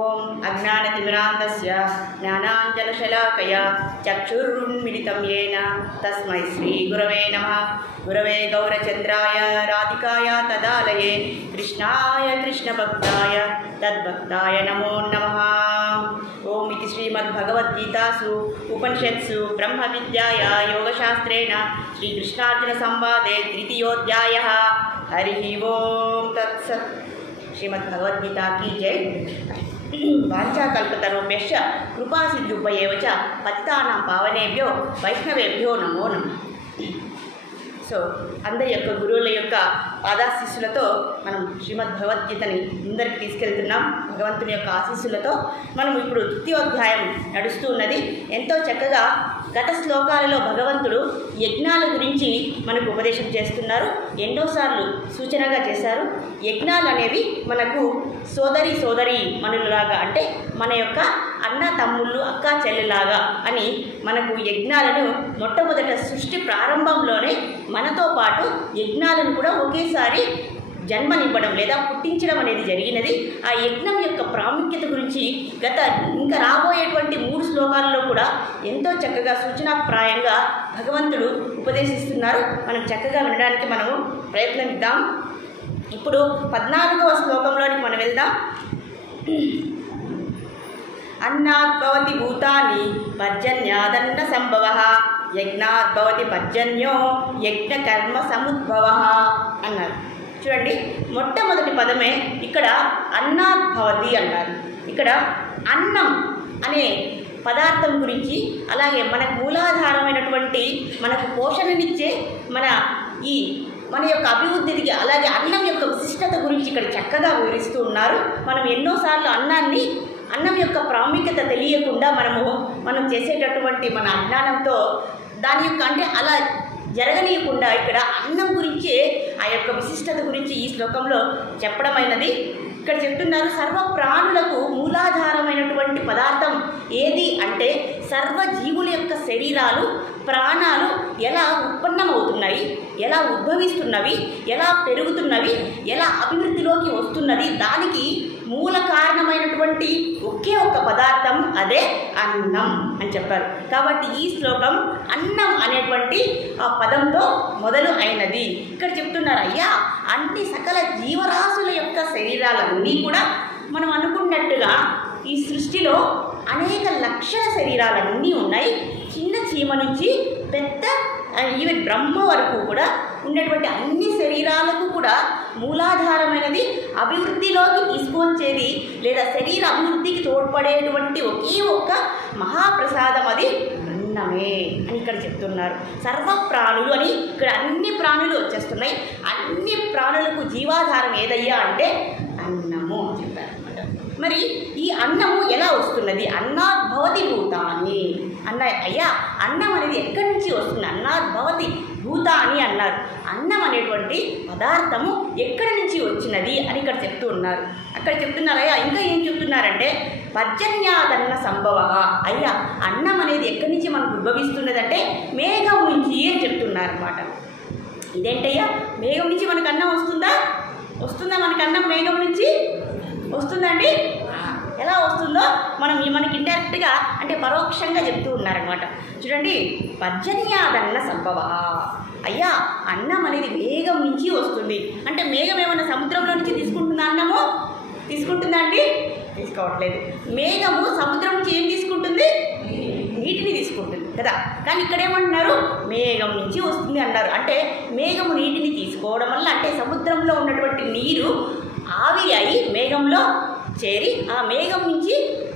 ఓం అజ్ఞానతిమిరాంధస్య జ్ఞానాంజనశలాకయా చక్షురున్మిలితం యేన తస్మై శ్రీ గురవే నమః. గురవే గౌరచంద్రాయ రాధికాయ తదాలయే కృష్ణాయ కృష్ణభక్తాయ తద్భక్తాయ నమో నమః. ఓం ఇది శ్రీమద్భగవద్గీతాసు ఉపనిషత్సు బ్రహ్మ విద్యాయా యోగశాస్త్రేణ శ్రీకృష్ణార్జున సంవాదే తృతీయోధ్యాయः. హరి ఓం తత్సత్. శ్రీమద్భగవద్గీతా కీ జై. వాంఛాకల్పతరుభ్యశ్చ కృపాసిద్ధుభ్యైవ చ పతితానాం పావనేభ్యో వైష్ణవేభ్యో నమో నమః. సో అందరి యొక్క గురువుల యొక్క పాదాశీస్సులతో మనం శ్రీమద్ భగవద్గీతని ముందరికి తీసుకెళ్తున్నాం. భగవంతుని యొక్క ఆశీస్సులతో మనం ఇప్పుడు ద్వితీయోధ్యాయం నడుస్తూ ఉన్నది. ఎంతో చక్కగా గత శ్లోకాలలో భగవంతుడు యజ్ఞాల గురించి మనకు ఉపదేశం చేస్తున్నారు. ఎన్నోసార్లు సూచనగా చేశారు. యజ్ఞాలు అనేవి మనకు సోదరి మనులలాగా, అంటే మన యొక్క అన్న తమ్ముళ్ళు అక్క చెల్లెలాగా అని మనకు యజ్ఞాలను మొట్టమొదట సృష్టి ప్రారంభంలోనే మనతో పాటు యజ్ఞాలను కూడా ఒకేసారి జన్మనివ్వడం లేదా పుట్టించడం అనేది జరిగినది. ఆ యజ్ఞం యొక్క ప్రాముఖ్యత గురించి ఇంకా రాబోయేటువంటి 3 శ్లోకాలలో కూడా ఎంతో చక్కగా సూచనాప్రాయంగా భగవంతుడు ఉపదేశిస్తున్నారు. మనం చక్కగా వినడానికి మనము ప్రయత్నిద్దాం. ఇప్పుడు 14వ శ్లోకంలోనికి మనం వెళ్దాం. అన్నాద్భవతి భూతాని పర్జన్యాదన్న సంభవః యజ్ఞాద్భవతి పర్జన్యో యజ్ఞ కర్మ సముద్భవః అన్నారు. చూడండి, మొట్టమొదటి పదమే ఇక్కడ అన్నాద్భవతి అన్నారు. ఇక్కడ అన్నం అనే పదార్థం గురించి, అలాగే మనకు మూలాధారమైనటువంటి మనకు పోషణనిచ్చే మన యొక్క అభివృద్ధికి, అలాగే అన్నం యొక్క విశిష్టత గురించి ఇక్కడ చక్కగా వివరిస్తూ ఉన్నారు. మనం ఎన్నోసార్లు అన్నం యొక్క ప్రాముఖ్యత తెలియకుండా మనం చేసేటటువంటి మన అజ్ఞానంతో దాని యొక్క అలా జరగనీయకుండా ఇక్కడ అన్నం గురించే ఆ యొక్క విశిష్టత గురించి ఈ శ్లోకంలో చెప్పడమైనది. ఇక్కడ చెప్తున్నారు, సర్వ ప్రాణులకు మూలాధారమైనటువంటి పదార్థం ఏది అంటే సర్వ జీవుల యొక్క శరీరాలు ప్రాణాలు ఎలా ఉత్పన్నమవుతున్నాయి, ఎలా ఉద్భవిస్తున్నవి, ఎలా పెరుగుతున్నవి, ఎలా అభివృద్ధిలోకి వస్తున్నది, దానికి మూల కారణమైనటువంటి ఒకే ఒక్క పదార్థం అదే అన్నం అని చెప్పారు. కాబట్టి ఈ శ్లోకం అన్నం అనేటువంటి ఆ పదంతో మొదలు అయినది. ఇక్కడ చెప్తున్నారు, అయ్యా అన్ని సకల జీవరాశుల యొక్క శరీరాలన్నీ కూడా మనం అనుకున్నట్టుగా ఈ సృష్టిలో అనేక లక్షల శరీరాలన్నీ ఉన్నాయి. చిన్న చీమ నుంచి పెద్ద ఈవెన్ బ్రహ్మ వరకు కూడా ఉన్నటువంటి అన్ని శరీరాలకు కూడా మూలాధారమైనది, అభివృద్ధిలోకి తీసుకువచ్చేది లేదా శరీర అభివృద్ధికి తోడ్పడేటువంటి ఒకే ఒక్క మహాప్రసాదం అది అన్నమే అని ఇక్కడ చెప్తున్నారు. సర్వ ప్రాణులు అని ఇక్కడ అన్ని ప్రాణులు వచ్చేస్తున్నాయి. అన్ని ప్రాణులకు జీవాధారం ఏదయ్యా అంటే అన్నము అని చెప్పారు. మరి ఈ అన్నము ఎలా వస్తున్నది? అన్నాద్భవతి భూతాని అయ్యా అన్నం అనేది ఎక్కడి నుంచి వస్తుంది? అన్నాద్భవతి భూతాని అన్నారు. అన్నం అనేటువంటి పదార్థము ఎక్కడి నుంచి వచ్చినది అని ఇక్కడ చెప్తూ ఉన్నారు. అక్కడ చెప్తున్నారయ్యా, ఇంకా ఏం చెప్తున్నారంటే పర్జన్యాదన్న సంభవ. అయ్యా అన్నం అనేది ఎక్కడి నుంచి మనకు ఉద్భవిస్తున్నదంటే మేఘం నుంచి అని చెప్తున్నారన్నమాట. ఇదేంటయ్యా, మేఘం నుంచి మనకు అన్నం వస్తుందా మనకు అన్నం మేఘం నుంచి వస్తుందండి? ఎలా వస్తుందో మనకి ఇండైరెక్ట్గా అంటే పరోక్షంగా చెప్తూ ఉన్నారనమాట. చూడండి, పర్జన్యాదన్న సంభవ. అయ్యా అన్నం అనేది మేఘం నుంచి వస్తుంది అంటే మేఘం ఏమన్నా సముద్రంలో నుంచి తీసుకుంటుందా? అన్నము తీసుకుంటుందా అండి? తీసుకోవట్లేదు. మేఘము సముద్రం నుంచి ఏం తీసుకుంటుంది? నీటిని తీసుకుంటుంది కదా. కానీ ఇక్కడ ఏమంటున్నారు? మేఘం నుంచి వస్తుంది అన్నారు. అంటే మేఘము నీటిని తీసుకోవడం వల్ల, అంటే సముద్రంలో ఉన్నటువంటి నీరు ఆవిరి అయి మేఘంలో చేరి ఆ మేఘం నుంచి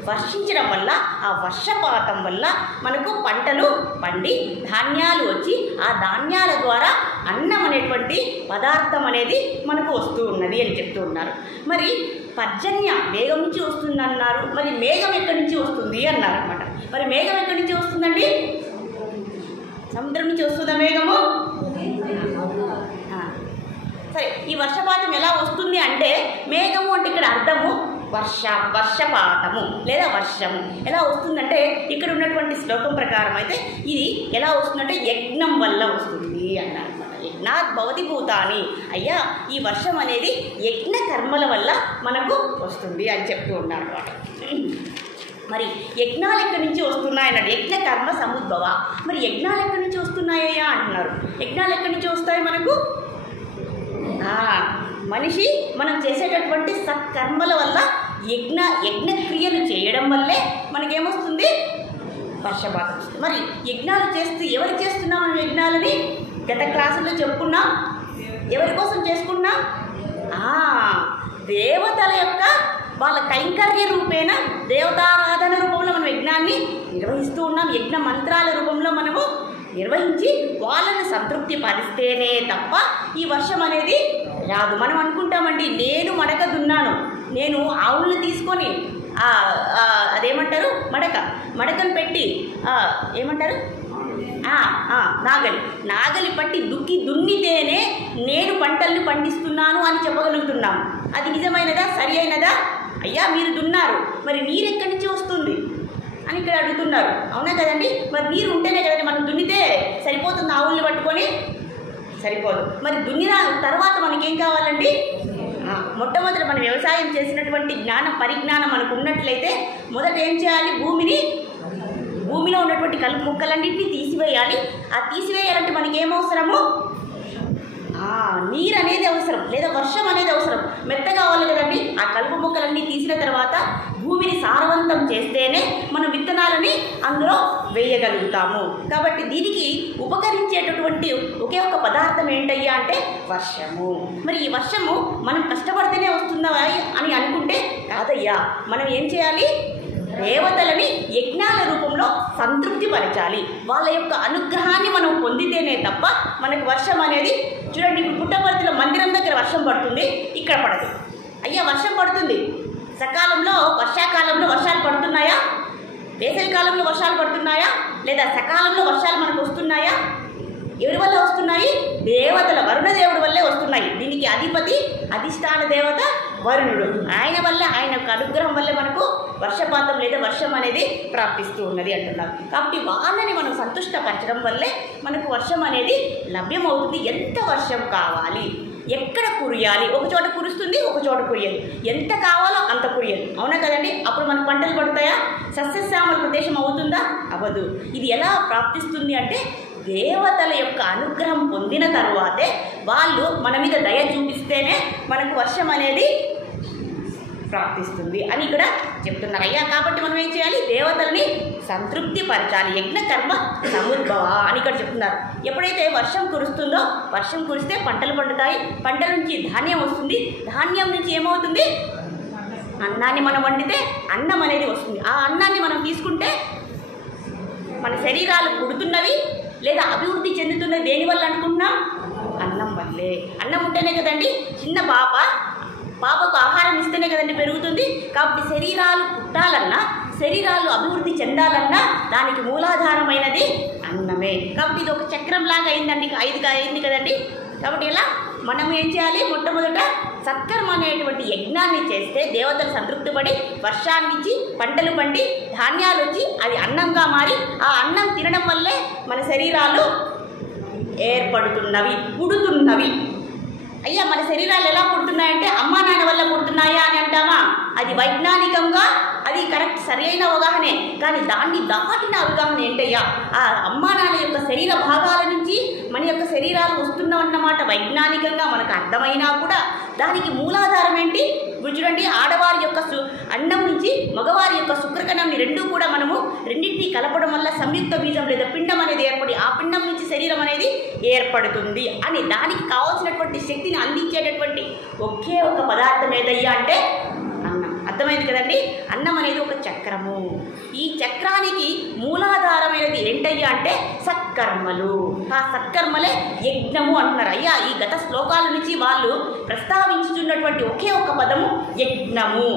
వర్షించడం వల్ల, ఆ వర్షపాతం వల్ల మనకు పంటలు పండి ధాన్యాలు వచ్చి ఆ ధాన్యాల ద్వారా అన్నం అనేటువంటి పదార్థం అనేది మనకు వస్తూ ఉన్నది అని చెప్తూ ఉన్నారు. మరి పర్జన్య మేఘం నుంచి వస్తుంది అన్నారు. మరి మేఘం ఎక్కడి నుంచి వస్తుంది అన్నారు అనమాట. మరి మేఘం ఎక్కడి నుంచి వస్తుందండి? సముద్రం నుంచి వస్తుందా మేఘము? సరే, ఈ వర్షపాతం ఎలా వస్తుంది అంటే మేఘము అంటే ఇక్కడ అర్థము వర్షపాతము లేదా వర్షము ఎలా వస్తుందంటే ఇక్కడ ఉన్నటువంటి శ్లోకం ప్రకారం అయితే ఇది ఎలా వస్తుందంటే యజ్ఞం వల్ల వస్తుంది అన్నారు అనమాట. యజ్ఞ యజ్ఞాత్ భవతి భూతాని. అయ్యా ఈ వర్షం అనేది యజ్ఞ కర్మల వల్ల మనకు వస్తుంది అని చెప్తూ ఉన్నారు అన్నమాట. మరి యజ్ఞాలు ఎక్కడి నుంచి వస్తున్నాయన్నాడు, యజ్ఞ కర్మ సముద్భవ. మరి యజ్ఞాలు ఎక్కడి నుంచి వస్తున్నాయ్యా అంటున్నారు. యజ్ఞాలు ఎక్కడి నుంచి వస్తాయి మనకు? మనిషి మనం చేసేటటువంటి సత్కర్మల వల్ల యజ్ఞ క్రియలు చేయడం వల్లే మనకేమొస్తుంది? వర్షపాతం వస్తుంది. మరి యజ్ఞాలు చేస్తూ ఎవరు చేస్తున్నాం మనం యజ్ఞాలని? గత క్లాసుల్లో చెప్పుకున్నాం. ఎవరి కోసం చేసుకున్నాం? దేవతల యొక్క వాళ్ళ కైంకర్య రూపేణ దేవతారాధన రూపంలో మనం యజ్ఞాన్ని నిర్వహిస్తూ ఉన్నాం. యజ్ఞ మంత్రాల రూపంలో మనము నిర్వహించి వాళ్ళని సంతృప్తి పరిస్తేనే తప్ప ఈ వర్షం అనేది రాదు. మనం అనుకుంటామండి, నేను మడక దున్నాను, నేను ఆవులను తీసుకొని అదేమంటారు మడకను పెట్టి ఏమంటారు నాగలి పట్టి దున్నితేనే నేను పంటల్ని పండిస్తున్నాను అని చెప్పగలుగుతున్నాం. అది నిజమైనదా? సరి అయినదా? అయ్యా మీరు దున్నారు, మరి నీరు ఎక్కడి నుంచి వస్తుంది అని ఇక్కడ అడుగుతున్నారు. అవునా కదండి? మరి నీరు ఉంటేనే కదండి మనం దున్నితే సరిపోతుంది. ఆవుల్ని పట్టుకొని సరిపోదు. మరి దున్నిన తర్వాత మనకేం కావాలండి? మొట్టమొదటి మనం వ్యవసాయం చేసినటువంటి పరిజ్ఞానం మనకు ఉన్నట్లయితే మొదట ఏం చేయాలి? భూమిలో ఉన్నటువంటి కలుపు మొక్కలన్నింటినీ తీసివేయాలి. ఆ తీసివేయాలంటే మనకి ఏమవసరము? నీరు అనేది అవసరం, లేదా వర్షం అనేది అవసరం. మెత్త కావాలి కదండి. ఆ కలుపు మొక్కలన్నీ తీసిన తర్వాత భూమిని సారవంతం చేస్తేనే మనం విత్తనాలని అందులో వేయగలుగుతాము. కాబట్టి దీనికి ఉపకరించేటటువంటి ఒకే ఒక పదార్థం ఏంటయ్యా అంటే వర్షము. మరి ఈ వర్షము మనం కష్టపడితేనే వస్తుందా అని అనుకుంటే కాదయ్యా. మనం ఏం చేయాలి? దేవతలని యజ్ఞాల రూపంలో సంతృప్తి పరచాలి. వాళ్ళ యొక్క అనుగ్రహాన్ని మనం పొందితేనే తప్ప మనకు వర్షం అనేది, చూడండి ఇప్పుడు పుట్టపర్తిలో మందిరం దగ్గర వర్షం పడుతుంది, ఇక్కడ పడదు. అయ్యా వర్షం పడుతుంది సకాలంలో, వర్షాకాలంలో వర్షాలు పడుతున్నాయా? వేసవి కాలంలో వర్షాలు పడుతున్నాయా? లేదా సకాలంలో వర్షాలు మనకు వస్తున్నాయా? ఎవరి వల్ల వస్తున్నాయి? దేవతల వరుణదేవుడి వల్లే వస్తున్నాయి. దీనికి అధిష్టాన దేవత వరుణుడు. ఆయన వల్ల, ఆయన యొక్క అనుగ్రహం వల్లే మనకు వర్షపాతం లేదా వర్షం అనేది ప్రాప్తిస్తూ ఉన్నది అంటున్నారు. కాబట్టి వాళ్ళని మనం సంతుష్టపరచడం వల్లే మనకు వర్షం అనేది లభ్యమవుతుంది. ఎంత వర్షం కావాలి, ఎక్కడ కురియాలి? ఒక చోట కురుస్తుంది, ఒక చోట కురియదు. ఎంత కావాలో అంత కురియదు. అవునా కదండి? అప్పుడు మనకు పంటలు పడతాయా? సస్యశ్యామల ప్రదేశం అవుతుందా? అవ్వదు. ఇది ఎలా ప్రాప్తిస్తుంది అంటే దేవతల యొక్క అనుగ్రహం పొందిన తరువాతే, వాళ్ళు మన మీద దయ చూపిస్తేనే మనకు వర్షం అనేది ప్రాప్తిస్తుంది అని ఇక్కడ చెప్తున్నారు. అయ్యా కాబట్టి మనం ఏం చేయాలి? దేవతలని సంతృప్తి పరచాలి. యజ్ఞ కర్మ సముద్భవ అని ఇక్కడ చెప్తున్నారు. ఎప్పుడైతే వర్షం కురుస్తుందో, వర్షం కురిస్తే పంటలు పండుతాయి, పంటల నుంచి ధాన్యం వస్తుంది, ధాన్యం నుంచి ఏమవుతుంది? అన్నాన్ని మనం వండితే అన్నం అనేది వస్తుంది. ఆ అన్నాన్ని మనం తీసుకుంటే మన శరీరాలు పుడుతున్నవి లేదా అభివృద్ధి చెందుతున్నది దేనివల్ల అనుకుంటున్నాం? అన్నం వల్లే. అన్నం ఉంటేనే కదండి చిన్న పాపకు ఆహారం ఇస్తేనే కదండి పెరుగుతుంది. కాబట్టి శరీరాలు పుట్టాలన్నా, శరీరాలు అభివృద్ధి చెందాలన్నా దానికి మూలాధారమైనది అన్నమే. కాబట్టి ఇది ఒక చక్రంలాగా అయిందండి, 5 అయింది కదండి. కాబట్టి ఇలా మనం ఏం చేయాలి? మొట్టమొదట సత్కర్మ అనేటువంటి యజ్ఞాన్ని చేస్తే దేవతలు సంతృప్తి పడి వర్షాన్నిచ్చి పంటలు పండి ధాన్యాలు వచ్చి అది అన్నంగా మారి ఆ అన్నం తినడం వల్లే మన శరీరాలు ఏర్పడుతున్నవి, పుడుతున్నవి. అయ్యా మన శరీరాలు ఎలా పుడుతున్నాయంటే అమ్మా నాన్న వల్ల పుడుతున్నాయా అని అంటామా? అది వైజ్ఞానికంగా అది కరెక్ట్, సరి అయిన అవగాహనే. కానీ దాన్ని దాటిన అవగాహన ఏంటయ్యా? ఆ అమ్మా నాన్న యొక్క శరీర భాగాల నుంచి మన యొక్క శరీరాలు వస్తున్నామన్నమాట వైజ్ఞానికంగా మనకు అర్థమైనా కూడా దానికి మూలాధారం ఏంటి? చూడండి, ఆడవారి యొక్క అన్నం నుంచి మగవారి యొక్క శుక్రకణంని రెండూ కూడా మనము రెండింటినీ కలపడం వల్ల సంయుక్త బీజం లేదా పిండం అనేది ఏర్పడి ఆ పిండం నుంచి శరీరం అనేది ఏర్పడుతుంది అని దానికి కావాల్సినటువంటి శక్తిని అందించేటటువంటి ఒకే ఒక పదార్థం ఏదయ్యా అంటే అన్నం. అర్థమైంది కదండి? అన్నం అనేది ఒక చక్రము. ఈ చక్రానికి మూలాధారమైనది ఏంటయ్యా అంటే సత్కర్మలు. ఆ సత్కర్మలే యజ్ఞము అంటున్నారు. అయ్యా ఈ గత శ్లోకాల నుంచి వాళ్ళు ప్రస్తావించుతున్నటువంటి ఒకే ఒక పదము యజ్ఞము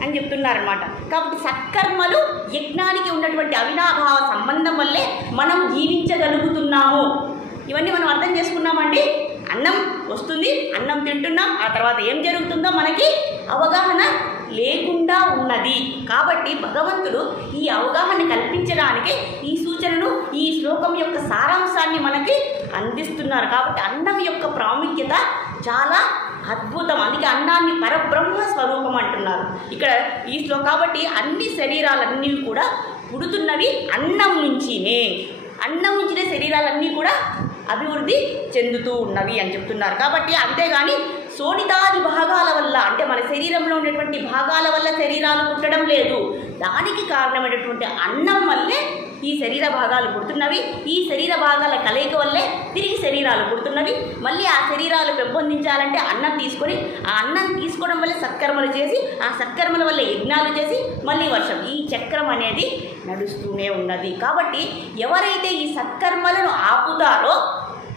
అని చెప్తున్నారనమాట. కాబట్టి సత్కర్మలు యజ్ఞానికి ఉన్నటువంటి అవినాభావ సంబంధం వల్లే మనం జీవించగలుగుతున్నాము. ఇవన్నీ మనం అర్థం చేసుకున్నామండి. అన్నం వస్తుంది, అన్నం తింటున్నాం, ఆ తర్వాత ఏం జరుగుతుందో మనకి అవగాహన లేకుండా ఉన్నది. కాబట్టి భగవంతుడు ఈ అవగాహన కల్పించడానికి ఈ సూచనను, ఈ శ్లోకం యొక్క సారాంశాన్ని మనకి అందిస్తున్నారు. కాబట్టి అన్నం యొక్క ప్రాముఖ్యత చాలా అద్భుతం. అందుకే అన్నాన్ని పరబ్రహ్మ స్వరూపం అంటున్నారు ఇక్కడ ఈ శ్లోకం. కాబట్టి అన్ని శరీరాలన్నీ కూడా పుడుతున్నవి అన్నం నుంచినే. అన్నం నుంచినే శరీరాలన్నీ కూడా అభివృద్ధి చెందుతూ ఉన్నవి అని చెప్తున్నారు. కాబట్టి అంతేగాని శోణితాది భాగాల వల్ల, అంటే మన శరీరంలో ఉన్నటువంటి భాగాల వల్ల శరీరాలు పుట్టడం లేదు. దానికి కారణమైనటువంటి అన్నం వల్లే ఈ శరీర భాగాలు పుడుతున్నవి. ఈ శరీర భాగాల కలయిక వల్లే తిరిగి శరీరాలు పుడుతున్నవి. మళ్ళీ ఆ శరీరాలు పెంపొందించాలంటే అన్నం తీసుకొని, ఆ అన్నం తీసుకోవడం వల్ల సత్కర్మలు చేసి, ఆ సత్కర్మల వల్ల యజ్ఞాలు చేసి మళ్ళీ వర్షం. ఈ చక్రం అనేది నడుస్తూనే ఉన్నది. కాబట్టి ఎవరైతే ఈ సత్కర్మలను ఆపుతారో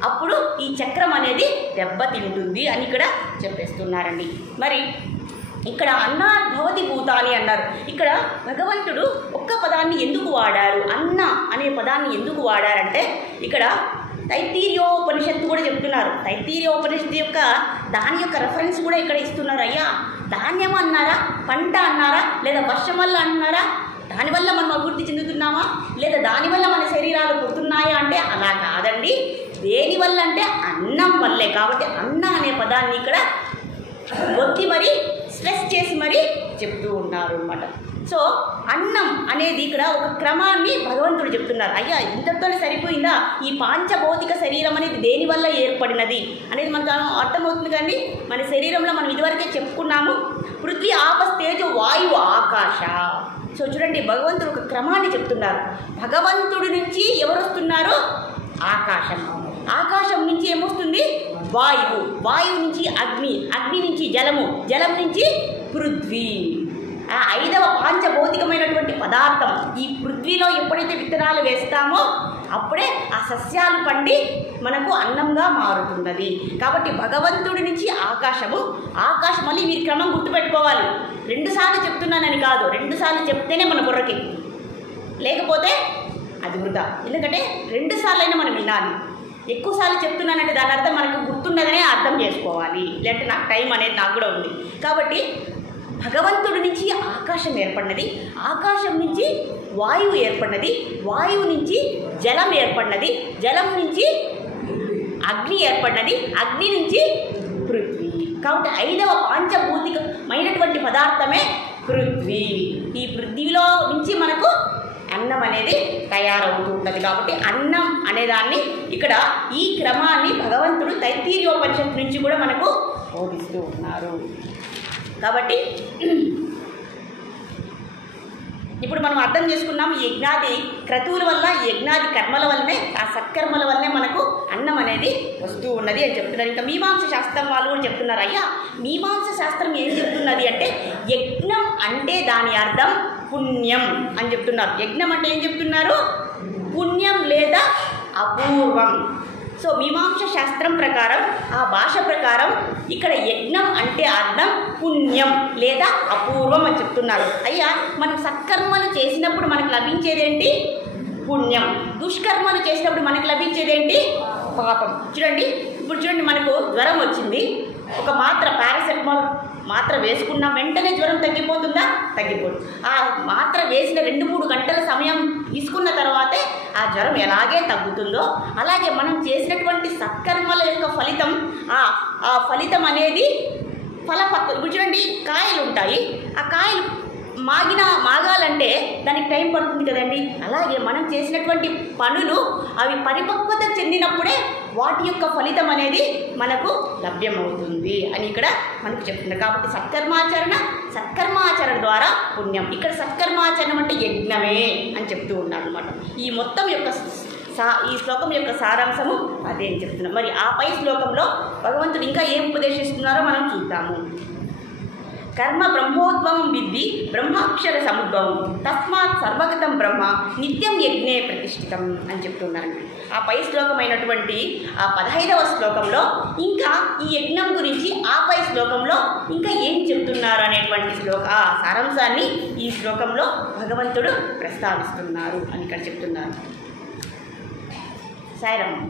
అప్పుడు ఈ చక్రం అనేది దెబ్బతింటుంది అని ఇక్కడ చెప్పేస్తున్నారండి. మరి ఇక్కడ అన్నాత్ భవతి భూతాని అన్నారు. ఇక్కడ భగవంతుడు ఒక్క పదాన్ని ఎందుకు వాడారు, అన్న అనే పదాన్ని ఎందుకు వాడారంటే ఇక్కడ తైత్తీర్యోపనిషత్తు కూడా చెప్తున్నారు. తైత్తీర్యోపనిషత్తు యొక్క దాని యొక్క రెఫరెన్స్ కూడా ఇక్కడ ఇస్తున్నారు. అయ్యా ధాన్యం అన్నారా, పంట అన్నారా, లేదా వర్షం వల్ల అన్నారా, దానివల్ల మనం అభివృద్ధి చెందుతున్నామా, లేదా దానివల్ల మన శరీరాలు పుడుతున్నాయా అంటే అలా కాదండి. దేనివల్ల అంటే అన్నం వల్లే. కాబట్టి అన్న అనే పదాన్ని ఇక్కడ ఒత్తి మరి స్ట్రెస్ చేసి మరి చెప్తూ ఉన్నారు అన్నమాట. సో అన్నం అనేది ఇక్కడ ఒక క్రమాన్ని భగవంతుడు చెప్తున్నారు. అయ్యా ఇంతతోనే సరిపోయిందా, ఈ పాంచభౌతిక శరీరం అనేది దేనివల్ల ఏర్పడినది అనేది మనకు అర్థమవుతుంది. కానీ మన శరీరంలో మనం ఇదివరకే చెప్పుకున్నాము, పృథ్వీ ఆపస్తేజు వాయువు ఆకాశ. సో చూడండి, భగవంతుడు ఒక క్రమాన్ని చెప్తున్నారు. భగవంతుడి నుంచి ఎవరు వస్తున్నారు, ఆకాశం. ఆకాశం నుంచి ఏమొస్తుంది, వాయువు. వాయువు నుంచి అగ్ని, అగ్ని నుంచి జలము, జలం నుంచి పృథ్వీ. ఆ 5వ పాంచభౌతికమైనటువంటి పదార్థం ఈ పృథ్వీలో ఎప్పుడైతే విత్తనాలు వేస్తామో అప్పుడే ఆ సస్యాలు పండి మనకు అన్నంగా మారుతున్నది. కాబట్టి భగవంతుడి నుంచి ఆకాశము, ఆకాశం. మళ్ళీ మీరు క్రమం గుర్తుపెట్టుకోవాలి. 2 సార్లు చెప్తున్నానని కాదు, 2 సార్లు చెప్తేనే మన బుర్రకి, లేకపోతే అది వృధా. ఎందుకంటే 2 సార్లైనా మనం వినాలి. ఎక్కువసార్లు చెప్తున్నానంటే దాని అర్థం మనకు గుర్తున్నదనే అర్థం చేసుకోవాలి, లేదంటే నాకు టైం అనేది నాకు కూడా ఉంది. కాబట్టి భగవంతుడి నుంచి ఆకాశం ఏర్పడినది, ఆకాశం నుంచి వాయువు ఏర్పడినది, వాయువు నుంచి జలం ఏర్పడినది, జలం నుంచి అగ్ని ఏర్పడినది, అగ్ని నుంచి పృథ్వీ. కాబట్టి 5వ పాంచభౌతికమైనటువంటి పదార్థమే పృథ్వీ. ఈ పృథ్వీలో నుంచి మనకు అన్నం అనేది తయారవుతూ ఉంటుంది. కాబట్టి అన్నం అనేదాన్ని ఇక్కడ ఈ క్రమాన్ని భగవంతుడు తైత్తీర్యోపనిషత్తు నుంచి కూడా మనకు బోధిస్తూ ఉన్నారు. కాబట్టి ఇప్పుడు మనం అర్థం చేసుకున్నాం, ఈ యజ్ఞాది క్రతువుల వల్ల, యజ్ఞాది కర్మల వల్లనే, ఆ సత్కర్మల వల్లనే మనకు అన్నం అనేది వస్తూ ఉన్నది అని చెప్తున్నారు. ఇంకా మీమాంస శాస్త్రం వాళ్ళు కూడా చెప్తున్నారు. అయ్యా మీమాంస శాస్త్రం ఏం చెప్తున్నది అంటే యజ్ఞం అంటే దాని అర్థం పుణ్యం అని చెప్తున్నారు. యజ్ఞం అంటే ఏం చెప్తున్నారు, పుణ్యం లేదా అపూర్వం. సో మీమాంస శాస్త్రం ప్రకారం, ఆ భాష ప్రకారం ఇక్కడ యజ్ఞం అంటే అర్థం పుణ్యం లేదా అపూర్వం అని చెప్తున్నారు. అయ్యా మనం సత్కర్మలు చేసినప్పుడు మనకు లభించేదేంటి, పుణ్యం. దుష్కర్మలు చేసినప్పుడు మనకు లభించేదేంటి, పాపం. చూడండి, ఇప్పుడు చూడండి, మనకు జ్వరం వచ్చింది, ఒక మాత్ర పారాసెటమాల్ మాత్ర వేసుకున్న వెంటనే జ్వరం తగ్గిపోతుందా, తగ్గిపోదు. ఆ మాత్ర వేసిన 2-3 గంటల సమయం తీసుకున్న తర్వాతే ఆ జ్వరం ఎలాగే తగ్గుతుందో అలాగే మనం చేసినటువంటి సత్కర్మల యొక్క ఫలితం, ఆ ఫలితం అనేది ఇప్పుడు చూడండి, కాయలు ఉంటాయి, ఆ కాయలు మాగాలంటే దానికి టైం పడుతుంది కదండి. అలాగే మనం చేసినటువంటి పనులు అవి పరిపక్వత చెందినప్పుడే వాటి యొక్క ఫలితం అనేది మనకు లభ్యమవుతుంది అని ఇక్కడ మనకు చెప్తున్నారు. కాబట్టి సత్కర్మాచరణ ద్వారా పుణ్యం. ఇక్కడ సత్కర్మాచరణం అంటే యజ్ఞమే అని చెప్తూ ఉన్నారు అనమాట. ఈ మొత్తం యొక్క ఈ శ్లోకం యొక్క సారాంశము అదే అని చెప్తున్నాం. మరి ఆ పై శ్లోకంలో భగవంతుడు ఇంకా ఏం ఉపదేశిస్తున్నారో మనం చూద్దాము. కర్మ బ్రహ్మోద్భవం విద్ధి బ్రహ్మాక్షర సముద్భవం తస్మాత్ సర్వగతం బ్రహ్మ నిత్యం యజ్ఞే ప్రతిష్ఠితం అని చెప్తున్నాను. ఆ పై శ్లోకమైనటువంటి ఆ 15వ శ్లోకంలో ఇంకా ఈ యజ్ఞం గురించి ఆ పై శ్లోకంలో ఇంకా ఏం చెప్తున్నారు అనేటువంటి సారాంశాన్ని ఈ శ్లోకంలో భగవంతుడు ప్రస్తావిస్తున్నారు అని ఇక్కడ చెప్తున్నారు. సాయిరామ్.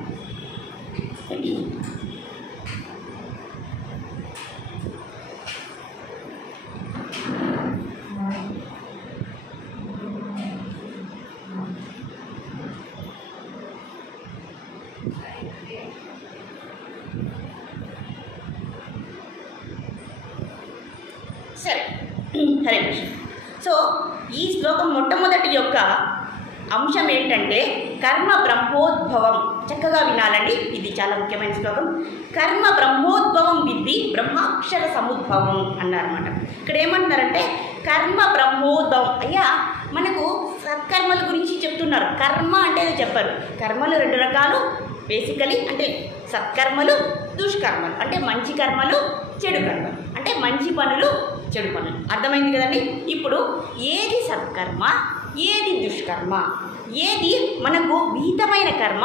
సరే, హరే కృష్ణ. సో ఈ శ్లోకం మొట్టమొదటి యొక్క అంశం ఏంటంటే కర్మ బ్రహ్మోద్భవం. చక్కగా వినాలండి, ఇది చాలా ముఖ్యమైన శ్లోకం. కర్మ బ్రహ్మోద్భవం విద్ధి బ్రహ్మాక్షర సముద్భవం అన్నారన్నమాట. ఇక్కడ ఏమంటున్నారంటే కర్మ బ్రహ్మోద్భవం. అయ్యా మనకు సత్కర్మల గురించి చెప్తున్నారు. కర్మ అంటే చెప్పారు. కర్మలు 2 రకాలు బేసికలీ, అంటే సత్కర్మలు, దుష్కర్మలు. అంటే మంచి కర్మలు, చెడు కర్మలు. అంటే మంచి పనులు, చెడు పనులు. అర్థమైంది కదండి. ఇప్పుడు ఏది సత్కర్మ, ఏది దుష్కర్మ, ఏది మనకు విహితమైన కర్మ,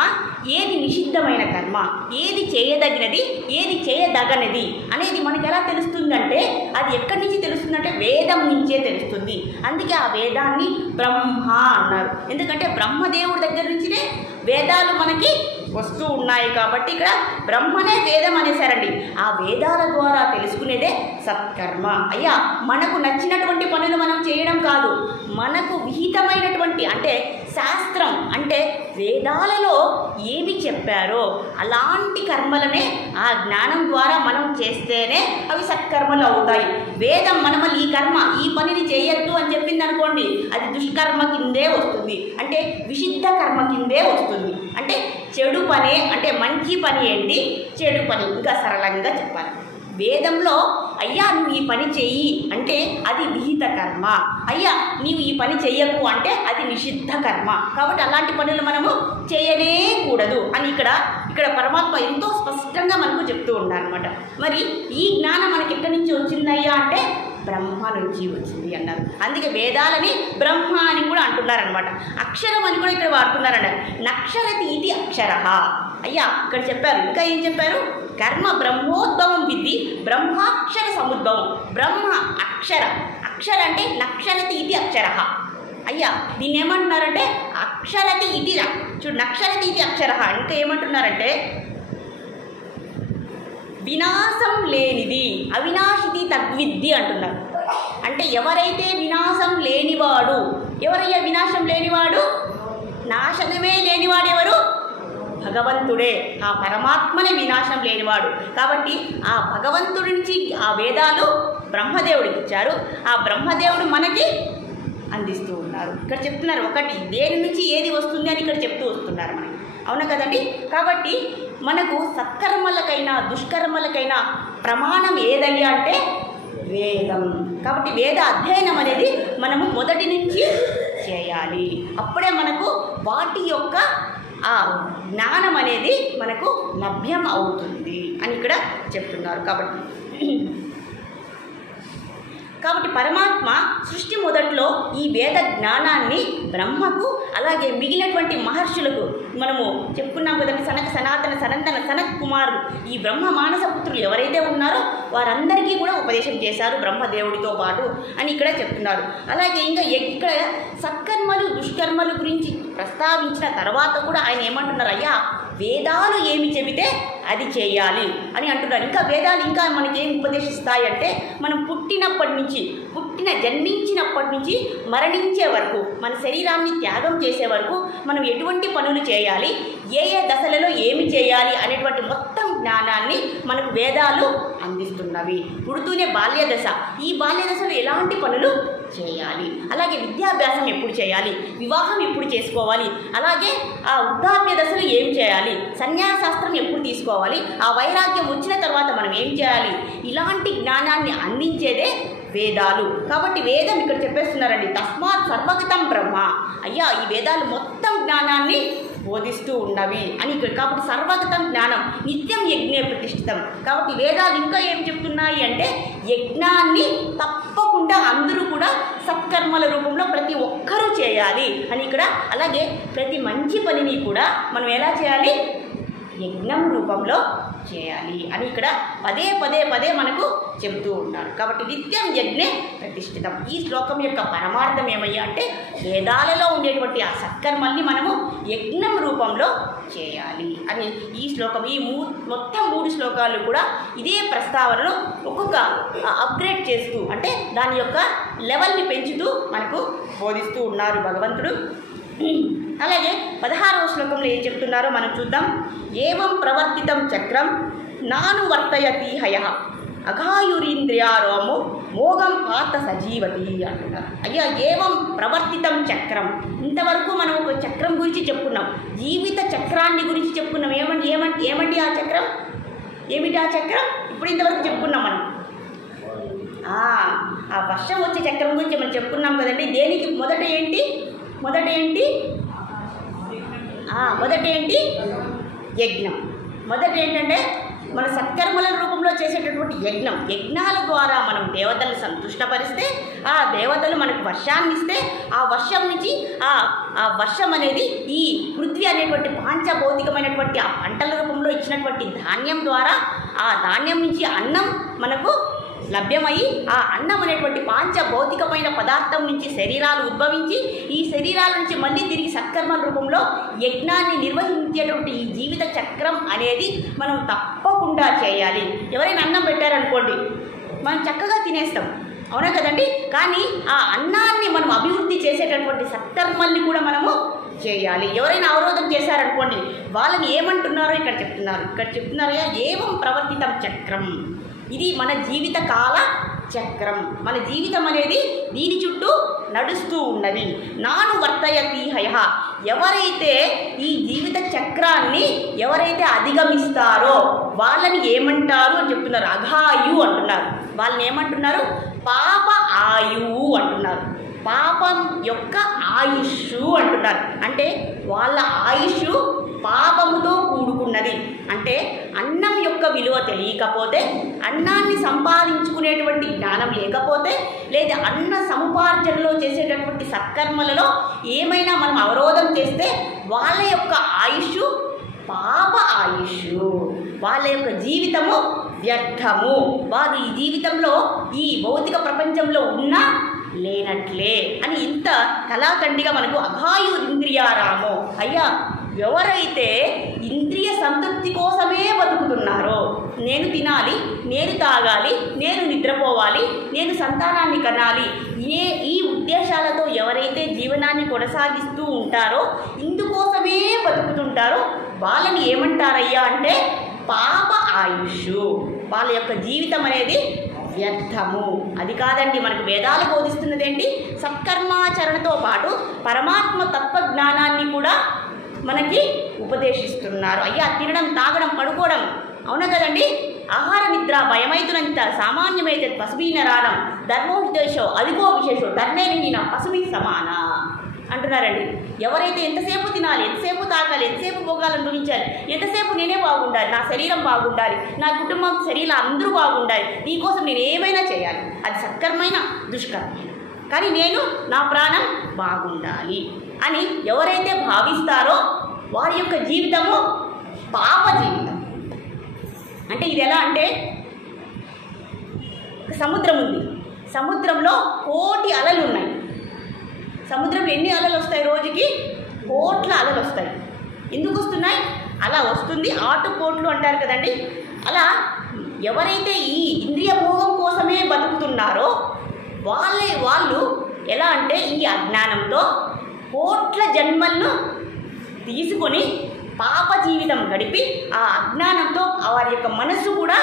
ఏది నిషిద్ధమైన కర్మ, ఏది చేయదగినది, ఏది చేయదగనది అనేది మనకు ఎలా తెలుస్తుందంటే అది ఎక్కడి నుంచి తెలుస్తుందంటే వేదం నుంచే తెలుస్తుంది. అందుకే ఆ వేదాన్ని బ్రహ్మ అన్నారు. ఎందుకంటే బ్రహ్మదేవుడి దగ్గర నుంచినే వేదాలు మనకి వస్తూ ఉన్నాయి కాబట్టి ఇక్కడ బ్రహ్మనే వేదం అనేసారండి. ఆ వేదాల ద్వారా తెలుసుకునేదే సత్కర్మ. అయ్యా మనకు నచ్చినటువంటి పనులు మనం చేయడం కాదు, మనకు విహితమైనటువంటి అంటే శాస్త్రం అంటే వేదాలలో ఏమి చెప్పారో అలాంటి కర్మలనే ఆ జ్ఞానం ద్వారా మనం చేస్తేనే అవి సత్కర్మలు అవుతాయి. వేదం మనమల్ని ఈ కర్మ ఈ పనిని చేయొద్దు అని చెప్పింది అనుకోండి, అది దుష్కర్మ కిందే వస్తుంది, అంటే విషిద్ధ కర్మ కిందే వస్తుంది. అంటే చెడు పనే, అంటే మంచి పని ఏంటి, చెడు పని, ఇంకా సరళంగా చెప్పాలి. వేదంలో అయ్యా నువ్వు ఈ పని చెయ్యి అంటే అది విహిత కర్మ, అయ్యా నీవు ఈ పని చెయ్యకు అంటే అది నిషిద్ధ కర్మ. కాబట్టి అలాంటి పనులు మనము చేయనే కూడదు అని ఇక్కడ పరమాత్మ ఎంతో స్పష్టంగా మనకు చెప్తూ ఉన్నారనమాట. మరి ఈ జ్ఞానం మనకి ఎక్కడి నుంచి వచ్చిందయ్యా అంటే బ్రహ్మ నుంచి వచ్చింది అన్నారు. అందుకే వేదాలని బ్రహ్మ అని కూడా అంటున్నారనమాట. అక్షరం అని కూడా ఇక్కడ వాడుతున్నారన్న. నక్షరతి ఇది అక్షర. అయ్యా ఇక్కడ చెప్పారు. ఇంకా ఏం చెప్పారు? కర్మ బ్రహ్మోద్భవం విద్ధి బ్రహ్మాక్షర సముద్భవం. బ్రహ్మ అక్షర, అక్షర అంటే నక్షరతి ఇది అక్షర. అయ్యా దీన్ని ఏమంటున్నారంటే అక్షరతి ఇది చూడు, నక్షరతి ఇది అక్షర. ఇంకా ఏమంటున్నారంటే వినాశం లేనిది, అవినాశితి తద్విద్ది అంటున్నారు. అంటే ఎవరైతే వినాశం లేనివాడు, ఎవరయ్యా వినాశం లేనివాడు? నాశనమే లేనివాడు ఎవరు? భగవంతుడే. ఆ పరమాత్మనే వినాశం లేనివాడు. కాబట్టి ఆ భగవంతుడి నుంచి ఆ వేదాలు బ్రహ్మదేవుడికి ఇచ్చారు. ఆ బ్రహ్మదేవుడు మనకి అందిస్తూ ఉన్నారు. ఇక్కడ చెప్తున్నారు ఒకటి దేని నుంచి ఏది వస్తుంది అని ఇక్కడ చెప్తూ వస్తున్నారు మనకి. అవునా కదండి. కాబట్టి మనకు సత్కర్మలకైనా దుష్కర్మలకైనా ప్రమాణం ఏదయ్యా అంటే వేదం. కాబట్టి వేద అధ్యయనం అనేది మనము మొదటి నుంచి చేయాలి. అప్పుడే మనకు వాటి యొక్క ఆ జ్ఞానం అనేది మనకు లభ్యం అవుతుంది అని ఇక్కడ చెప్తున్నారు. కాబట్టి పరమాత్మ సృష్టి మొదట్లో ఈ వేద జ్ఞానాన్ని బ్రహ్మకు అలాగే మిగిలినటువంటి మహర్షులకు మనము చెప్పుకున్నాం కదండి. సనాతన సనందన సనత్ కుమారులు ఈ బ్రహ్మ మానస పుత్రులు ఎవరైతే ఉన్నారో వారందరికీ కూడా ఉపదేశం చేశారు బ్రహ్మదేవుడితో పాటు అని ఇక్కడ చెప్తున్నారు. అలాగే ఇంకా ఇక్కడ సత్కర్మలు దుష్కర్మలు గురించి ప్రస్తావించిన తర్వాత కూడా ఆయన ఏమంటున్నారు? అయ్యా వేదాలు ఏమి చెబితే అది చేయాలి అని అంటున్నారు. ఇంకా వేదాలు ఇంకా మనకి ఏం ఉపదేశిస్తాయి అంటే మనం జన్మించినప్పటి నుంచి మరణించే వరకు, మన శరీరాన్ని త్యాగం చేసే వరకు మనం ఎటువంటి పనులు చేయాలి, ఏ దశలలో ఏమి చేయాలి అనేటువంటి మొత్తం జ్ఞానాన్ని మనకు వేదాలు అందిస్తున్నవి. పుడుతూనే బాల్య దశ, ఈ బాల్య దశలో ఎలాంటి పనులు చేయాలి, అలాగే విద్యాభ్యాసం ఎప్పుడు చేయాలి, వివాహం ఎప్పుడు చేసుకోవాలి, అలాగే ఆ వృద్ధాప్య దశలో ఏం చేయాలి, సన్యాసాస్త్రం ఎప్పుడు తీసుకోవాలి, ఆ వైరాగ్యం వచ్చిన తర్వాత మనం ఏం చేయాలి, ఇలాంటి జ్ఞానాన్ని అందించేదే వేదాలు. కాబట్టి వేదం ఇక్కడ చెప్పేస్తున్నారండి, తస్మాత్ సర్వగతం బ్రహ్మ. అయ్యా ఈ వేదాలు మొత్తం జ్ఞానాన్ని బోధిస్తూ ఉన్నవి అని ఇక్కడ. కాబట్టి సర్వగతం జ్ఞానం నిత్యం యజ్ఞే ప్రతిష్ఠితం. కాబట్టి వేదాలు ఇంకా ఏం చెప్తున్నాయి అంటే యజ్ఞాన్ని తప్పకుండా అందరూ కూడా సత్కర్మల రూపంలో ప్రతి ఒక్కరూ చేయాలి అని ఇక్కడ. అలాగే ప్రతి మంచి పనిని కూడా మనం ఎలా చేయాలి, యజ్ఞం రూపంలో చేయాలి అని ఇక్కడ పదే మనకు చెబుతూ ఉంటారు. కాబట్టి నిత్యం యజ్ఞే ప్రతిష్ఠితం. ఈ శ్లోకం యొక్క పరమార్థం ఏమయ్యా అంటే వేదాలలో ఉండేటువంటి ఆ సత్కర్మల్ని మనము యజ్ఞం రూపంలో చేయాలి అని ఈ శ్లోకం. ఈ మొత్తం 3 శ్లోకాలు కూడా ఇదే ప్రస్తావనలో ఒక్కొక్క అప్గ్రేడ్ చేస్తూ, అంటే దాని యొక్క లెవెల్ని పెంచుతూ మనకు బోధిస్తూ ఉన్నారు భగవంతుడు. అలాగే 16వ శ్లోకంలో ఏం చెప్తున్నారో మనం చూద్దాం. ఏవం ప్రవర్తితం చక్రం నానువర్తయతి హయః. అఘాయురింద్రియారోము మోగం పాత సజీవతి అంటున్నారు. అయ్యా ఏవం ప్రవర్తితం చక్రం. ఇంతవరకు మనం ఒక చక్రం గురించి చెప్పుకున్నాం, జీవిత చక్రాన్ని గురించి చెప్పుకున్నాం. ఏమండి ఆ చక్రం, ఏమిటి ఆ చక్రం? ఇప్పుడు ఇంతవరకు చెప్పుకున్నాం మనం. ఆ వర్షం వచ్చే చక్రం గురించి మనం చెప్పుకున్నాం కదండి. దేనికి మొదట ఏంటి యజ్ఞం. మొదట ఏంటంటే మన సత్కర్మల రూపంలో చేసేటటువంటి యజ్ఞాల ద్వారా మనం దేవతలను సంతుష్టపరిస్తే ఆ దేవతలు మనకు వర్షాన్ని ఇస్తే ఆ వర్షం నుంచి ఆ వర్షం అనేది ఈ పృథ్వీ అనేటువంటి పాంచభౌతికమైనటువంటి ఆ పంటల రూపంలో ఇచ్చినటువంటి ధాన్యం ద్వారా ఆ ధాన్యం నుంచి అన్నం మనకు లభ్యమై ఆ అన్నం అనేటువంటి పాంచభౌతికమైన పదార్థం నుంచి శరీరాలు ఉద్భవించి ఈ శరీరాల నుంచి మళ్ళీ తిరిగి సత్కర్మల రూపంలో యజ్ఞాన్ని నిర్వహించేటువంటి ఈ జీవిత చక్రం అనేది మనం తప్పకుండా చేయాలి. ఎవరైనా అన్నం పెట్టారనుకోండి, మనం చక్కగా తినేస్తాం, అవునా కదండి. కానీ ఆ అన్నాన్ని మనం అభివృద్ధి చేసేటటువంటి సత్కర్మల్ని కూడా మనము చేయాలి. ఎవరైనా అవరోధం చేశారనుకోండి, వాళ్ళని ఏమంటున్నారో ఇక్కడ చెప్తున్నారు ఏవం ప్రవర్తితం చక్రం. ఇది మన జీవిత కాల చక్రం. మన జీవితం అనేది దీని చుట్టూ నడుస్తూ ఉన్నది. నాను వర్తయతి హయ. ఎవరైతే ఈ జీవిత చక్రాన్ని అధిగమిస్తారో వాళ్ళని ఏమంటారు అని చెప్తున్నారు, అఘాయు అంటున్నారు. వాళ్ళని ఏమంటున్నారు, పాప ఆయువు అంటున్నారు. పాపం యొక్క ఆయుష్ అంటున్నారు. అంటే వాళ్ళ ఆయుష్ పాపముతో కూడుకున్నది. అంటే అన్నం యొక్క విలువ తెలియకపోతే, అన్నాన్ని సంపాదించుకునేటువంటి జ్ఞానం లేకపోతే, లేదా అన్న సముపార్జనలో చేసేటటువంటి సత్కర్మలలో ఏమైనా మనం అవరోధం చేస్తే వాళ్ళ యొక్క ఆయుష్ పాప ఆయుష్, వాళ్ళ యొక్క జీవితము వ్యర్థము. వారు ఈ జీవితంలో ఈ భౌతిక ప్రపంచంలో ఉన్నా లేనట్లే అని ఇంత కళాఖండిగా మనకు అఘాయు ఇంద్రియారామో. అయ్యా ఎవరైతే ఇంద్రియ సంతృప్తి కోసమే బతుకుతున్నారో, నేను తినాలి, నేను తాగాలి, నేను నిద్రపోవాలి, నేను సంతానాన్ని కనాలి, ఈ ఉద్దేశాలతో ఎవరైతే జీవనాన్ని కొనసాగిస్తూ ఉంటారో, ఇందుకోసమే బతుకుతుంటారో వాళ్ళని ఏమంటారయ్యా అంటే పాప ఆయుష్. వాళ్ళ యొక్క జీవితం అనేది వ్యర్థము. అది కాదండి, మనకు వేదాలు బోధిస్తున్నదేంటి, సత్కర్మాచరణతో పాటు పరమాత్మ తత్వజ్ఞానాన్ని కూడా మనకి ఉపదేశిస్తున్నారు. అయ్యా తినడం, తాగడం, పడుకోవడం, అవునా కదండి. ఆహార నిద్ర భయమైతునంత సామాన్యమైతే పశువీన రానం ధర్మోపదేశో అదిగో విశేషో ధర్మే నిండిన పశువి సమాన అంటున్నారండి. ఎవరైతే ఎంతసేపు తినాలి, ఎంతసేపు తాగాలి, ఎంతసేపు భోగాలను అనుభవించాలి, ఎంతసేపు నేనే బాగుండాలి, నా శరీరం బాగుండాలి, నా కుటుంబం శరీరం అందరూ బాగుండాలి, నీకోసం నేను ఏమైనా చేయాలి, అది సత్కర్మైన దుష్కర్మైన, కానీ నేను నా ప్రాణం బాగుండాలి అని ఎవరైతే భావిస్తారో వారి యొక్క జీవితము పాప జీవితం. అంటే ఇది ఎలా అంటే, సముద్రం ఉంది, సముద్రంలో కోటి అలలు ఉన్నాయి. సముద్రంలో ఎన్ని అలలు వస్తాయి? రోజుకి కోట్ల అలలు వస్తాయి. ఎందుకు వస్తున్నాయి? అలా వస్తుంది, ఆటుపోట్లు అంటారు కదండి. అలా ఎవరైతే ఈ ఇంద్రియ భోగం కోసమే బతుకుతున్నారో వాళ్ళు ఎలా అంటే ఈ అజ్ఞానంతో కోట్ల జన్మలను తీసుకొని పాప జీవితం గడిపి ఆ అజ్ఞానంతో వారి యొక్క మనస్సు కూడా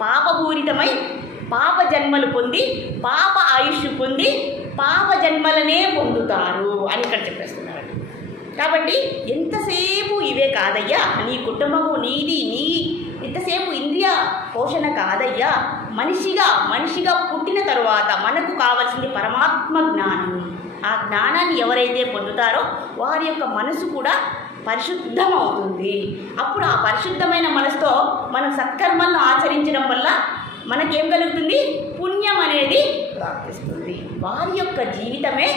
పాపపూరితమై పాప జన్మలు పొంది పాప ఆయుష్ పొంది పాప జన్మలనే పొందుతారు అని ఇక్కడ చెప్పేస్తున్నారండి. కాబట్టి ఎంతసేపు ఇవే కాదయ్యా, నీ కుటుంబము నీది, ఎంతసేపు ఇంద్రియ పోషణ కాదయ్యా. మనిషిగా పుట్టిన తరువాత మనకు కావాల్సింది పరమాత్మ జ్ఞానం. ఆ జ్ఞానాన్ని ఎవరైతే పొందుతారో వారి యొక్క మనసు కూడా పరిశుద్ధం అవుతుంది. అప్పుడు ఆ పరిశుద్ధమైన మనసుతో మనం సత్కర్మలను ఆచరించడం వల్ల మనకేం కలుగుతుంది? పుణ్యం అనేది ప్రాప్తిస్తుంది. వారి యొక్క జీవితమే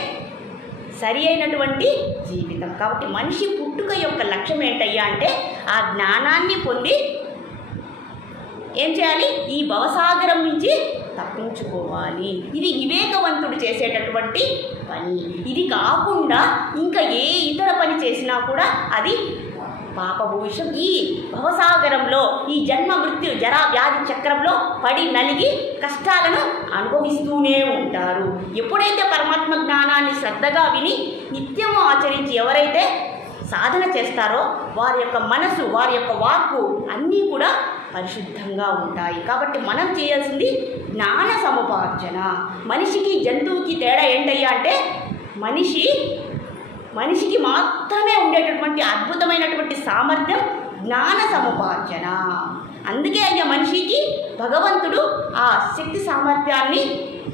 సరి అయినటువంటి జీవితం. కాబట్టి మనిషి పుట్టుక యొక్క లక్ష్యం ఏంటయ్యా అంటే ఆ జ్ఞానాన్ని పొంది ఏం చేయాలి? ఈ భవసాగరం నుంచి తప్పించుకోవాలి. ఇది వివేకవంతుడు చేసేటటువంటి పని. ఇది కాకుండా ఇంకా ఏ ఇతర పని చేసినా కూడా అది పాపభూషం. ఈ భవసాగరంలో ఈ జన్మ మృత్యు జరా వ్యాధి చక్రంలో పడి నలిగి కష్టాలను అనుభవిస్తూనే ఉంటారు. ఎప్పుడైతే పరమాత్మ జ్ఞానాన్ని శ్రద్ధగా విని నిత్యము ఆచరించి ఎవరైతే సాధన చేస్తారో వారి యొక్క మనసు, వారి యొక్క వాక్కు అన్నీ కూడా పరిశుద్ధంగా ఉంటాయి. కాబట్టి మనం చేయాల్సింది జ్ఞాన సముపార్జన. మనిషికి జంతువుకి తేడా ఏంటయ్యా అంటే మనిషికి మాత్రమే ఉండేటటువంటి అద్భుతమైనటువంటి సామర్థ్యం జ్ఞాన సముపార్జన. అందుకే అయ్యా మనిషికి భగవంతుడు ఆ శక్తి సామర్థ్యాన్ని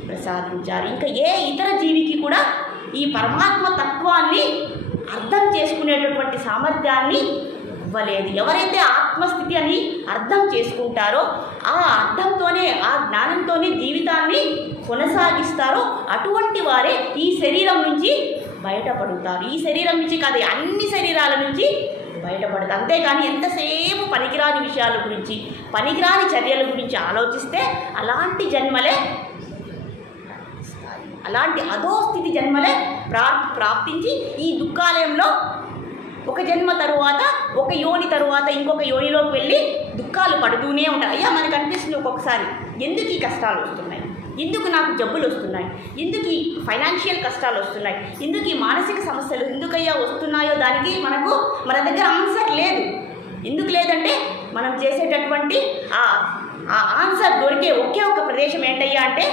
ప్రసాదించారు. ఇంకా ఏ ఇతర జీవికి కూడా ఈ పరమాత్మ తత్వాన్ని అర్థం చేసుకునేటటువంటి సామర్థ్యాన్ని ఇవ్వలేదు. ఎవరైతే ఆత్మస్థితి అని అర్థం చేసుకుంటారో ఆ అర్థంతోనే ఆ జ్ఞానంతోనే జీవితాన్ని కొనసాగిస్తారో అటువంటి వారే ఈ శరీరం నుంచి బయటపడుతారు. ఈ శరీరం నుంచి కాదు, అన్ని శరీరాల నుంచి బయటపడదు. అంతేకాని ఎంతసేపు పనికిరాని విషయాల గురించి పనికిరాని చర్యల గురించి ఆలోచిస్తే అలాంటి జన్మలే అలాంటి అధోస్థితి జన్మలే ప్రాప్తించి ఈ దుఃఖాలయంలో ఒక జన్మ తరువాత ఒక యోని తరువాత ఇంకొక యోనిలోకి వెళ్ళి దుఃఖాలు పడుతూనే ఉంటాయి. అయ్యా మనకు అనిపిస్తుంది ఒక్కొక్కసారి, ఎందుకు ఈ కష్టాలు వస్తున్నాయి, ఎందుకు నాకు జబ్బులు వస్తున్నాయి, ఎందుకు ఈ ఫైనాన్షియల్ కష్టాలు వస్తున్నాయి, ఎందుకు ఈ మానసిక సమస్యలు ఎందుకయ్యా వస్తున్నాయో దానికి మన దగ్గర ఆన్సర్ లేదు. ఎందుకు లేదంటే మనం చేసేటటువంటి ఆ ఆన్సర్ దొరికే ఒకే ఒక ప్రదేశం ఏంటయ్యా అంటే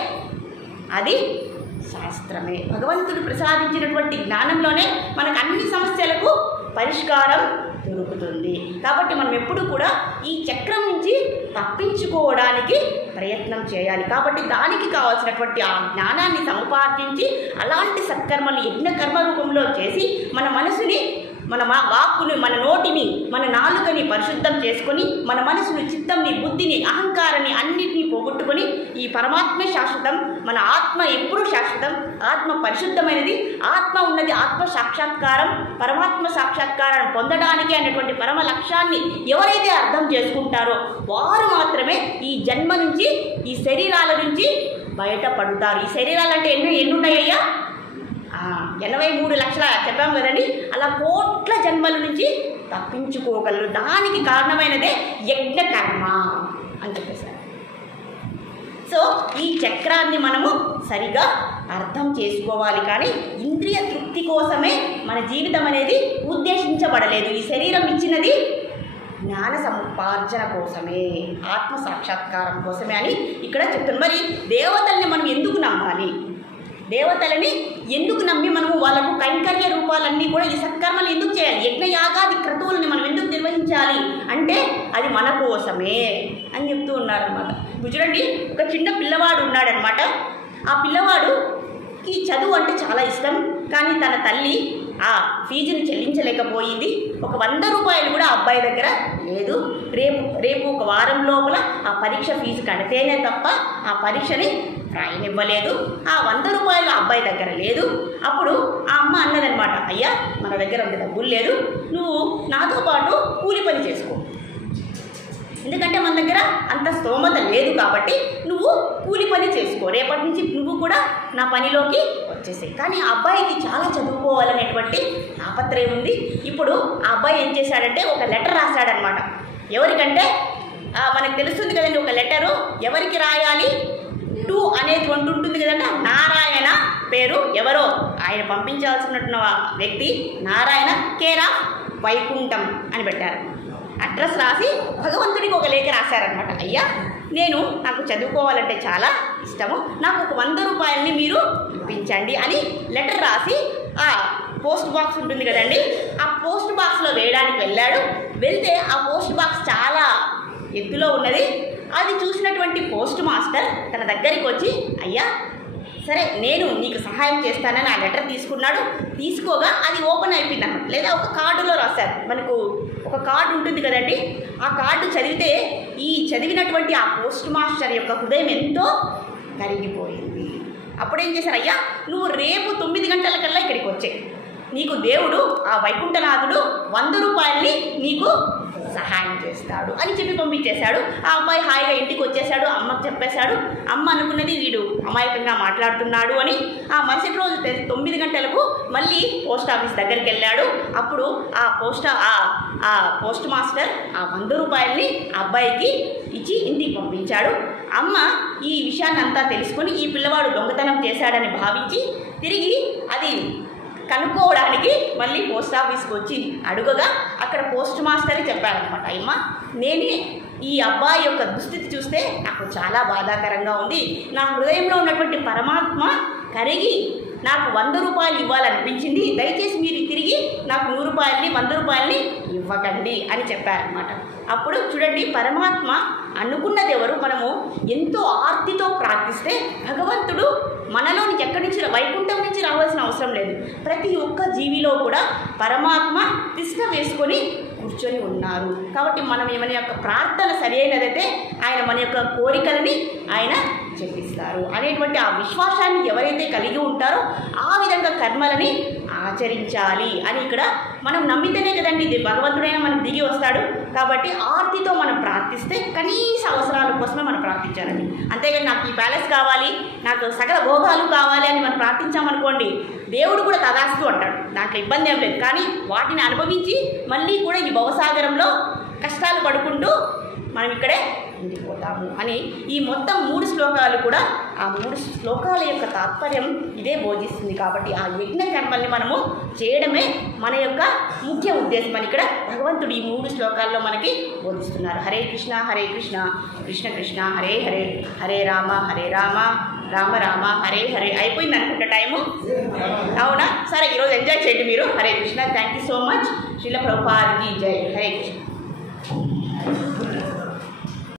అది శాస్త్రమే. భగవంతుడు ప్రసాదించినటువంటి జ్ఞానంలోనే మనకు అన్ని సమస్యలకు పరిష్కారం దొరుకుతుంది. కాబట్టి మనం ఎప్పుడు కూడా ఈ చక్రం నుంచి తప్పించుకోవడానికి ప్రయత్నం చేయాలి. కాబట్టి దానికి కావాల్సినటువంటి ఆ జ్ఞానాన్ని సముపార్జించి అలాంటి సత్కర్మలు యజ్ఞకర్మ రూపంలో చేసి మన మనసుని మన వాక్కుని మన నోటిని మన నాలుకని పరిశుద్ధం చేసుకొని మన మనసుని చిత్తంని బుద్ధిని అహంకారాన్ని అన్నిటినీ పోగొట్టుకొని ఈ పరమాత్మే శాశ్వతం, మన ఆత్మ ఎప్పుడూ శాశ్వతం, ఆత్మ పరిశుద్ధమైనది, ఆత్మ ఉన్నది ఆత్మ సాక్షాత్కారం, పరమాత్మ సాక్షాత్కారాన్ని పొందడానికి అనేటువంటి పరమ లక్ష్యాన్ని ఎవరైతే అర్థం చేసుకుంటారో వారు మాత్రమే ఈ జన్మ నుంచి ఈ శరీరాల నుంచి బయటపడతారు. ఈ శరీరాలు అంటే ఎన్ని ఉన్నాయ్యా? 83 లక్షల చెప్పాం కదండి. అలా కోట్ల జన్మల నుంచి తప్పించుకోగలరు. దానికి కారణమైనదే యజ్ఞ కర్మ అని చెప్పేశారు. సో ఈ చక్రాన్ని మనము సరిగా అర్థం చేసుకోవాలి. కానీ ఇంద్రియ తృప్తి కోసమే మన జీవితం అనేది ఉద్దేశించబడలేదు. ఈ శరీరం ఇచ్చినది జ్ఞాన సముపార్జన కోసమే, ఆత్మ సాక్షాత్కారం కోసమే అని ఇక్కడ చెప్తున్నారు. మరి దేవతల్ని మనం ఎందుకు నమ్మాలి? దేవతలని ఎందుకు నమ్మి మనము వాళ్ళకు కైంకర్య రూపాలన్నీ కూడా ఈ సత్కర్మలు ఎందుకు చేయాలి? యజ్ఞయాగాది క్రతువులని మనం ఎందుకు నిర్వహించాలి అంటే అది మన కోసమే అని చెప్తూ ఉన్నారనమాట. చూడండి, ఒక చిన్న పిల్లవాడు ఉన్నాడనమాట. ఆ పిల్లవాడుకి చదువు అంటే చాలా ఇష్టం. కానీ తన తల్లి ఆ ఫీజుని చెల్లించలేకపోయింది. ఒక 100 రూపాయలు కూడా అబ్బాయి దగ్గర లేదు. రేపు ఒక వారం లోపల ఆ పరీక్ష ఫీజు కడితేనే తప్ప ఆ పరీక్షని రాయనివ్వలేదు. ఆ 100 రూపాయలు అబ్బాయి దగ్గర లేదు. అప్పుడు ఆ అమ్మ అన్నదనమాట, అయ్యా మన దగ్గర అంత డబ్బులు లేదు, నువ్వు నాతో పాటు కూలి పని చేసుకో, ఎందుకంటే మన దగ్గర అంత స్తోమత లేదు కాబట్టి నువ్వు కూలి పని చేసుకో, రేపటి నుంచి నువ్వు కూడా నా పనిలోకి వచ్చేసాయి. కానీ ఆ అబ్బాయికి చాలా చదువుకోవాలనేటువంటి తాపత్రయం ఉంది. ఇప్పుడు ఆ అబ్బాయి ఏం చేశాడంటే ఒక లెటర్ రాశాడనమాట. ఎవరికంటే మనకు తెలుస్తుంది కదండి, ఒక లెటరు ఎవరికి రాయాలి? టు అనేది ఉంటుంది కదండి. నారాయణ పేరు ఎవరో ఆయన పంపించాల్సినటువంటి వ్యక్తి నారాయణ, కేర్ ఆఫ్ వైకుంఠం అని పెట్టారు. అడ్రస్ రాసి భగవంతుడికి ఒక లేఖ రాశారనమాట. అయ్యా నాకు చదువుకోవాలంటే చాలా ఇష్టము, నాకు ఒక 100 రూపాయలని మీరు ఇప్పించండి అని లెటర్ రాసి ఆ పోస్ట్ బాక్స్ ఉంటుంది కదండి, ఆ పోస్ట్ బాక్స్లో వేయడానికి వెళ్ళాడు. వెళ్తే ఆ పోస్ట్ బాక్స్ చాలా ఎత్తులో ఉన్నది. అది చూసినటువంటి పోస్ట్ మాస్టర్ తన దగ్గరికి వచ్చి, అయ్యా సరే నేను నీకు సహాయం చేస్తానని ఆ లెటర్ తీసుకున్నాడు. తీసుకోగా అది ఓపెన్ అయిపోయింది అన్నమాట. లేదా ఒక కార్డులో రాశారు. మనకు ఒక కార్డు ఉంటుంది కదండి, ఆ కార్డు చదివితే ఈ చదివినటువంటి ఆ పోస్ట్ మాస్టర్ యొక్క హృదయం ఎంతో కరిగిపోయింది. అప్పుడేం చేశారు, అయ్యా నువ్వు రేపు 9 గంటలకల్లా ఇక్కడికి వచ్చాయి, నీకు దేవుడు ఆ వైకుంఠనాథుడు 100 రూపాయల్ని నీకు సహాయం చేస్తాడు అని చెప్పి పంపించేశాడు. ఆ అబ్బాయి హాయిగా ఇంటికి వచ్చేసాడు. అమ్మకు చెప్పేశాడు. అమ్మ అనుకున్నది వీడు అమాయకంగా మాట్లాడుతున్నాడు అని. ఆ మరుసటి రోజు 9 గంటలకు మళ్ళీ పోస్ట్ ఆఫీస్ దగ్గరికి వెళ్ళాడు. అప్పుడు ఆ పోస్ట్ మాస్టర్ ఆ 100 రూపాయల్ని అబ్బాయికి ఇచ్చి ఇంటికి పంపించాడు. అమ్మ ఈ విషయాన్ని అంతా తెలుసుకొని ఈ పిల్లవాడు దొంగతనం చేశాడని భావించి తిరిగి అది కనుక్కోవడానికి మళ్ళీ పోస్ట్ ఆఫీస్కి వచ్చి అడుగగా అక్కడ పోస్ట్ మాస్టరే చెప్పారనమాట, అమ్మ ఈ అబ్బాయి యొక్క దుస్థితి చూస్తే నాకు చాలా బాధాకరంగా ఉంది. నా హృదయంలో ఉన్నటువంటి పరమాత్మ కరిగి నాకు 100 రూపాయలు ఇవ్వాలనిపించింది. దయచేసి మీరు తిరిగి నాకు 100 రూపాయలని 100 రూపాయలని ఇవ్వకండి అని చెప్పారనమాట. అప్పుడు చూడండి, పరమాత్మ అనుకున్నది ఎవరు? మనము ఎంతో ఆర్తితో ప్రార్థిస్తే భగవంతుడు మనలోని ఎక్కడి నుంచి వైకుంఠం నుంచి రావాల్సిన అవసరం లేదు. ప్రతి ఒక్క జీవిలో కూడా పరమాత్మ తిష్ట వేసుకొని కూర్చొని ఉన్నారు. కాబట్టి మనం మన యొక్క ప్రార్థన సరి అయినదైతే ఆయన మన యొక్క కోరికలని ఆయన చెప్పిస్తారు అనేటువంటి ఆ విశ్వాసాన్ని ఎవరైతే కలిగి ఉంటారో ఆ విధంగా కర్మలని ఆచరించాలి అని ఇక్కడ మనం నమ్మితేనే కదండి ఇది భగవంతుడైనా మనకు దిగి వస్తాడు. కాబట్టి ఆర్తితో మనం ప్రార్థిస్తే కనీస అవసరాల కోసమే మనం ప్రార్థించాలండి. అంతేగాని నాకు ఈ ప్యాలెస్ కావాలి, నాకు సకల భోగాలు కావాలి అని మనం ప్రార్థించామనుకోండి, దేవుడు కూడా తదాస్తు అంటాడు, దాంట్లో ఇబ్బంది ఏం లేదు. కానీ వాటిని అనుభవించి మళ్ళీ కూడా ఈ భవసాగరంలో కష్టాలు పడుకుంటూ మనం ఇక్కడే ఉండిపోతాము అని ఈ మొత్తం 3 శ్లోకాలు కూడా ఆ 3 శ్లోకాల యొక్క తాత్పర్యం ఇదే బోధిస్తుంది. కాబట్టి ఆ యజ్ఞ కర్మల్ని మనము చేయడమే మన యొక్క ముఖ్య ఉద్దేశం అని ఇక్కడ భగవంతుడు ఈ 3 శ్లోకాల్లో మనకి బోధిస్తున్నారు. హరే కృష్ణ హరే కృష్ణ కృష్ణ కృష్ణ హరే హరే, హరే రామ రామ రామ హరే హరే. అయిపోయింది అనుకుంటా టైము, అవునా? సరే, ఈరోజు ఎంజాయ్ చేయండి మీరు. Hare Krishna. Thank you so much. Srila Prabhupad కీ జై. హరే కృష్ణ.